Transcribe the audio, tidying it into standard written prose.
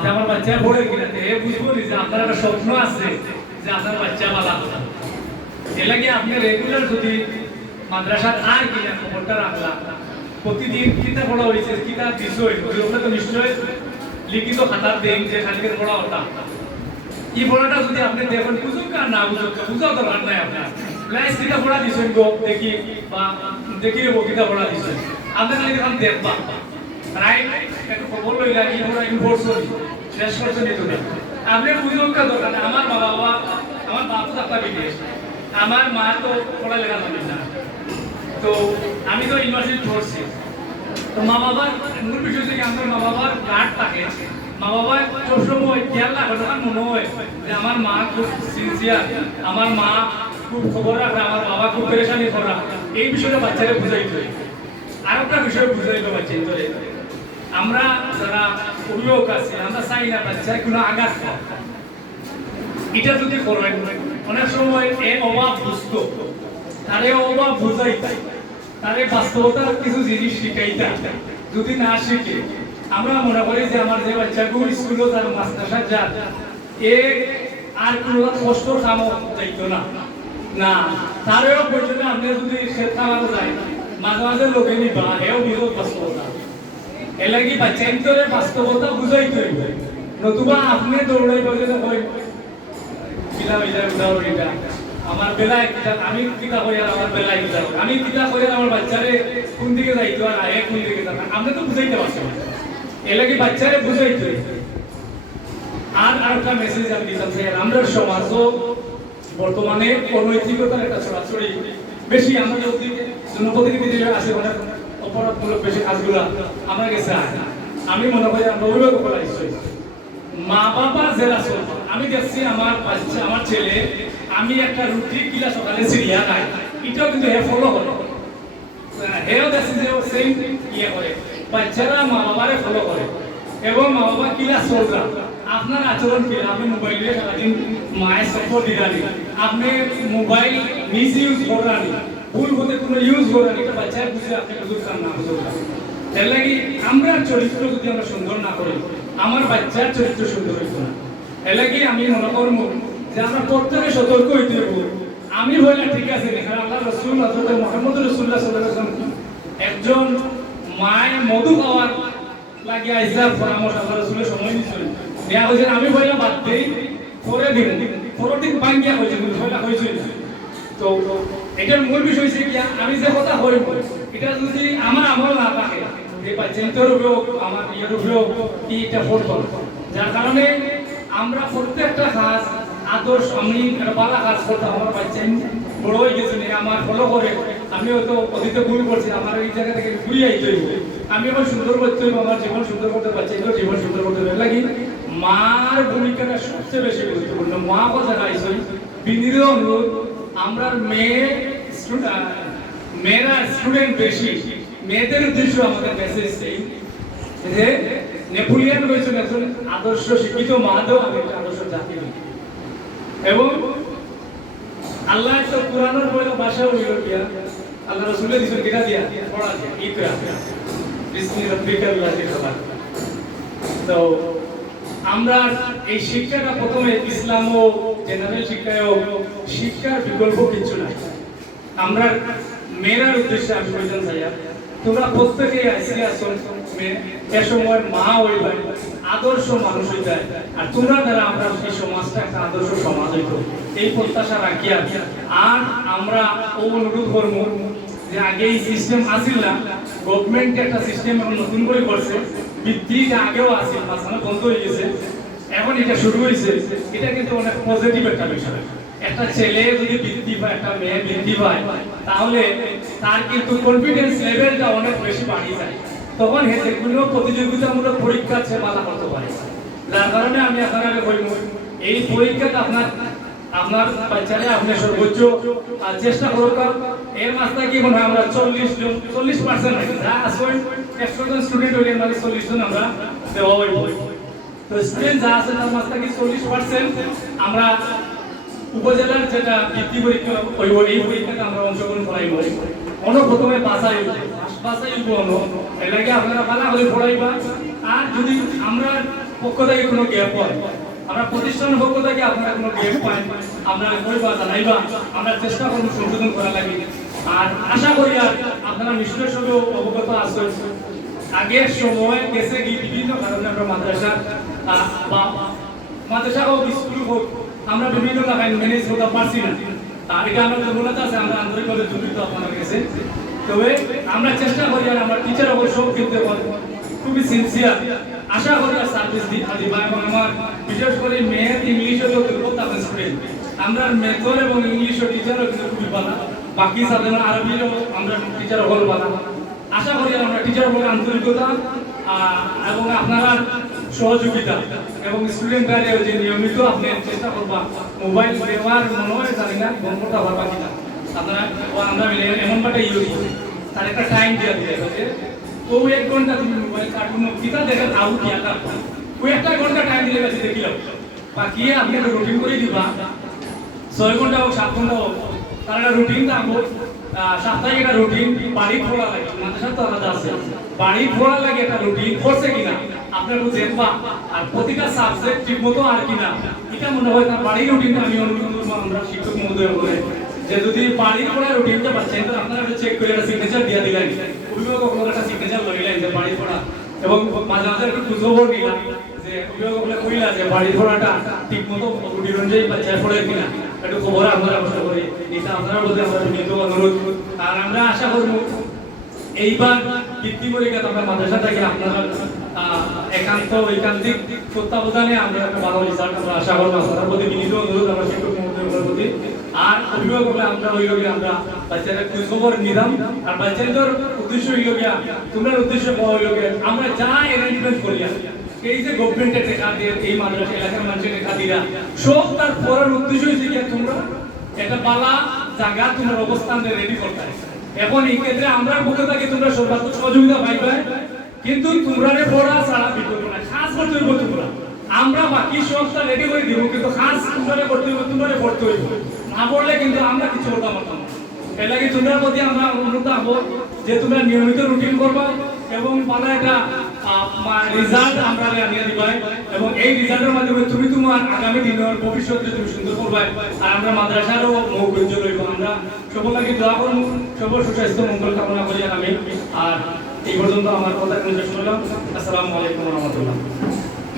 যে আমার বাচ্চা পড়ে কিনা এ বুঝবো যে আপনার একটা স্বপ্ন আছে যে আপনার বাচ্চা ভালো হবে। এর লাগে আপনি রেগুলার যদি মাদ্রাসার আর কিনা খবরটা রাখলাম, প্রতিদিন কিতা পড়া হয়েছে কিতা বিষয় ওগুলো তো নিশ্চয় লিখিত খাতার দেন যে খালিকের পড়া হতা এই পড়াটা যদি আপনি দেখেন বুঝুক আর না বুঝুক বুঝাও দরকার নাই আপনার প্লাস কিতা পড়া দিছেন গো দেখি বা দেখি রে কিতা পড়া দিছেন আপনি খালি এখন দেখবা রাইট একটা খবর লইলা কি পড়া ইনফোর্স করি শেষ করতে নিত না আপনি বুঝুক কা দরকার আমার বাবা আমার বাবা তো একটা বিদেশ আমার মা তো পড়ালেখা জানেন না, তো আমি তো ইউনিভার্সিটি পড়ছি, তো মা বাবার মূল বিষয় হচ্ছে আমার মা বাবার গার্ড থাকে, মা বাবা সবসময় খেয়াল রাখে তখন মনে হয় যে আমার মা খুব সিনসিয়ার, আমার মা খুব খবর রাখে, আমার বাবা খুব পেরেশানি করা, এই বিষয়টা বাচ্চাকে বুঝাইতে হয়। আর একটা বিষয় বুঝাইতে বাচ্চাদের আমরা যারা অভিভাবক আছি আমরা চাই না বাচ্চায় কোনো আঘাত পায়, এটা যদি করেন অনেক সময় এ অভাব বুঝতো তারে অভাব বুঝাইতে তারে বাস্তবতার কিছু জিনিস শিখাইতা, যদি না শিখে আমরা মনে করি যে আমার যে বাচ্চাগুলো স্কুলে তার মাস্টার যান এ আর কোনো কষ্ট কামও যাইতো না না তারেও পর্যন্ত আপনি যদি শেখা মারা যায় মাঝে মাঝে লোকে নিবা এও বিরোধ বাস্তবতা এর লাগি বাচ্চাইন্তরে বাস্তবতা বুঝাইতে হইবে, নতুবা আপনি দৌড়াই পর্যন্ত কই কিলা হইয়া উদাহরণ এটা আমার বেলায় আমি কিতা করি আর আমার বেলায় কিতা আমি কিতা করি আমার বাচ্চারে কোন দিকে যাইতো আর আগে কোন দিকে যাবে আমরা তো বুঝাইতে পারছি না, এর লাগি বাচ্চারে বুঝাইতে আর আরেকটা মেসেজ আমি দিতাম যে আমরা সমাজও বর্তমানে অনৈতিকতার একটা ছড়াছড়ি বেশি, আমরা যদি জনপ্রতিনিধি দিকে আসে অনেক অপরাধমূলক বেশি কাজগুলো আমরা গেছে আমি মনে করি আমরা অভিভাবক করা নিশ্চয়ই মা বাবা জেলা চলবে। আমি দেখছি আমার বাচ্চা আমার ছেলে আমি একটা রুটি কিলা সকালে সিরিয়া খাই এটাও কিন্তু হে ফলো করে, হেও দেখছি যে সেম ইয়ে করে বাচ্চারা মা বাবারে ফলো করে এবং মা বাবা কিলা চলরা আপনার আচরণ কি আপনি মোবাইলে সারাদিন মায়ের সফর দিদানি আপনি মোবাইল মিস ইউজ করানি ভুল হতে কোনো ইউজ করানি এটা বাচ্চার বুঝে আপনি বুঝুন না বুঝুন এর লাগি আমরা চরিত্র যদি আমরা সুন্দর না করি আমার বাচ্চার চরিত্র সুন্দর হইত না, এর লাগি আমি মনে করবো যে আমরা প্রত্যেকে সতর্ক হইতে হবে। আমি বলে ঠিক আছে আল্লাহ রসুল হযরত মুহাম্মদ রাসূলুল্লাহ সাল্লাল্লাহু আলাইহি ওয়াসাল্লাম একজন মায়ের মধু খাওয়ার লাগে আইসার পরামর্শ আল্লাহ রসুলের সময় দিয়েছিল দেয়া হয়েছে, আমি বলে বাদ দেই পরে দিন পরদিন ভাঙ্গিয়া হয়েছে কিন্তু বলে হয়েছিল। তো এটার মূল বিষয় হচ্ছে কি আমি যে কথা হইব এটা যদি আমার আমল না থাকে এই বাচ্চাদের উপরেও আমার ইয়ের উপরেও কি এটা ফোর্স যার কারণে আমরা প্রত্যেকটা কাজ আদর্শ আমি বালা কাজ করতাম আমার বাচ্চা বড় হয়ে গেছে আমার ফলো করে আমি হয়তো অতীতে ভুল করছি আমার এই জায়গা থেকে ঘুরে আইতে হইব, আমি আমার সুন্দর করতে হইব, আমার জীবন সুন্দর করতে বাচ্চাদেরও জীবন সুন্দর করতে হবে। লাগি মার ভূমিকাটা সবচেয়ে বেশি গুরুত্বপূর্ণ। মা কথা গাইছে বিনীত অনুরোধ আমরা মেয়েরা স্টুডেন্ট বেশি মেয়েদের উদ্দেশ্য আমাদের মেসেজ দেই যে নেপোলিয়ন হয়েছেন একজন আদর্শ শিক্ষিত মাদেও আমি একটা আদর্শ জাতি এবং আল্লাহ তো কোরআনের পয়লা ভাষা হইল কিয়া আল্লাহ রাসূলের দিছেন কিটা দিয়া পড়া যায় ইকরা বিসমি রাব্বিকাল লাযী খালাক। তো আমরা এই শিক্ষাটা প্রথমে ইসলাম ও জেনারেল শিক্ষায়ও শিক্ষার বিকল্প কিছু নাই। আমরা মেয়েরার উদ্দেশ্যে আমি বলতে চাই তোমরা প্রত্যেকেই আইসি আসো এ সময় মা হইবে আদর্শ মানুষ হইতে আর তোমরা দ্বারা আমরা এই সমাজটা একটা আদর্শ সমাজ হইত এই প্রত্যাশা রাখি আর আমরা অনুরোধ করবো যে আগে এই সিস্টেম আসিল না গভর্নমেন্ট একটা সিস্টেম নতুন করে করছে বৃদ্ধি আগেও আসিল মাঝখানে বন্ধ হয়ে গেছে এখন এটা শুরু হয়েছে, এটা কিন্তু অনেক পজিটিভ একটা বিষয়। একটা ছেলে যদি বৃদ্ধি পায় একটা মেয়ে বৃদ্ধি পায় তাহলে তার কিন্তু কনফিডেন্স লেভেলটা অনেক বেশি বাড়ি যায়, তখন যেগুলো প্রতিযোগিতামূলক পরীক্ষা সে বাধা করতে পারে। যার কারণে আমি আপনাকে বলবো এই পরীক্ষাটা আপনার বাচ্চারা আপনি সর্বোচ্চ চেষ্টা করুক। এর মাঝে কি মনে হয় আমরা 40% যা আসলে 100 জন স্টুডেন্ট হইলে মানে 40 জন আমরা দেওয়া হইব। তো স্টুডেন্ট যা আছে তার মাঝে কি 40% আমরা উপজেলার যেটা বৃত্তি পরীক্ষা হইব এই পরীক্ষাতে আমরা অংশগ্রহণ করাইব। প্রথমে বাছাই হইব এর লাগে আপনারা ভালো করে পড়াইবা। আর যদি আমরা পক্ষ থেকে কোনো গ্যাপ হয়, আমরা প্রতিষ্ঠানের পক্ষ থেকে আপনারা কোনো গ্যাপ পাই, আমরা কইবা জানাইবা, আমরা চেষ্টা করব সংশোধন করা লাগে। আর আশা করি আর আপনারা নিশ্চয় সঙ্গে অবগত আছেন, আগের সময় গেছে কি বিভিন্ন কারণে আমরা মাদ্রাসা বা মাদ্রাসা হোক স্কুল হোক আমরা বিভিন্ন জায়গায় ম্যানেজ করতে পারছি না। আর এটা আমরা দুর্বলতা আছে, আমরা আন্তরিকভাবে দুঃখিত আপনাদের কাছে। তবে আমরা চেষ্টা করি আর আমরা টিচার অবশ্যই কিন্তু খুবই সিনসিয়ার, আশা করি আর সার্ভিস দিবা। এবং আমার বিশেষ করে ম্যাথ ইংলিশে তো দুর্বলতা আছে স্টুডেন্ট, আমরা ম্যাথর এবং ইংলিশের টিচারও কিন্তু খুবই ভালো, বাকি সাধারণ আরবিরও আমরা টিচার হল ভালো। আশা করি আমরা টিচার বলে আন্তরিকতা এবং আপনারা সহযোগিতা এবং স্টুডেন্টরা যে নিয়মিত আপনি চেষ্টা করবা মোবাইল ব্যবহার মনে হয় জানি না বন্ধটা পারবা কিনা আপনারা আমরা মিলে এমন বাটা ইউজ করি, তার একটা টাইম দিয়ে দিয়ে ও 1 ঘন্টা তুমি মোবাইল কার্টুন কিতা দেখেন আউট ইয়াটা ওই 1 ঘন্টা টাইম দিলে গেছে দেখিলাম, বাকি আপনি রুটিন করে দিবা 6 ঘন্টা হোক 7 ঘন্টা হোক, তার একটা রুটিন থাকবো। সাপ্তাহিক একটা রুটিন বাড়ি পড়া লাগে, মাদ্রাসা তো আলাদা আছে, বাড়ি পড়া লাগে একটা রুটিন করছে কিনা আপনার দেখবা। আর প্রতিটা সাবজেক্ট ঠিক মতো আর কিনা এটা মনে হয় তার বাড়ির রুটিনটা আমি অনুরোধ করবো আমরা শিক্ষক মহোদয় বলে যে যদি বাড়ির পড়া রুটিনটা পাচ্ছেন তো আপনারা চেক করে একটা সিগনেচার দিয়ে দিলেন, অভিভাবক একটা সিগনেচার লইলেন যে বাড়ির পড়া, এবং মাঝে মাঝে একটু খোঁজখবর নিলাম যে অভিভাবকরা কইলা যে বাড়ির পড়াটা ঠিক মতো রুটিন অনুযায়ী বাচ্চারা পড়ে কিনা একটু খবর আপনারা অবস্থা করি, এটা আপনারা বলতে আমরা বিনীত অনুরোধ। আর আমরা আশা করবো এইবার বৃত্তি পরীক্ষা আমরা মাদ্রাসা থেকে আপনারা ঐকান্তিক তত্ত্বাবধানে আমরা একটা ভালো রেজাল্ট আমরা আশা করবো, আপনার প্রতি বিনীত অনুরোধ আমরা শিক্ষক মহোদয়ের প্রতি। আর অভিভাবকরা আমরা ওই লোকে আমরা বাচ্চারা খোঁজখবর নিলাম, আর বাচ্চাদের উদ্দেশ্য হইল গিয়া তোমরা উদ্দেশ্য হইল গিয়া আমরা যা অ্যারেঞ্জমেন্ট করি এই যে গভর্নমেন্টের টাকা দিয়ে এই মাদ্রাসা এলাকার মানুষের টাকা দিয়া সব তার পরের উদ্দেশ্য হয়েছে গিয়া তোমরা একটা বালা জায়গা তোমার অবস্থান রেডি করতে। এখন এই ক্ষেত্রে আমরা পক্ষ থেকে তোমরা সর্বাত্মক সহযোগিতা পাইবে, কিন্তু তোমরা পড়া ছাড়া বিকল্প নাই, খাস করতে হইব তোমরা। আমরা বাকি সবটা রেডি করে দিব, কিন্তু খাস তোমরা করতে হইব, তোমরা পড়তে হইব, না পড়লে কিন্তু আমরা কিছু করতে পারতাম না। এর লাগে তোমরা প্রতি আমরা অনুরোধ রাখবো যে তোমরা নিয়মিত রুটিন করবা এবং ভালো একটা রেজাল্ট আমরা আনিয়ে দিবাই, এবং এই রেজাল্টের মাধ্যমে তুমি তোমার আগামী দিনের ভবিষ্যতে তুমি সুন্দর করবে। আর আমরা মাদ্রাসারও মুখ উজ্জ্বল হইব। আমরা সবার লাগে দোয়া করব, সবার সুস্বাস্থ্য মঙ্গল কামনা করি আমি। আর এই পর্যন্ত আমার কথা শেষ করলাম। আসসালামু আলাইকুম ওয়া রাহমাতুল্লাহ।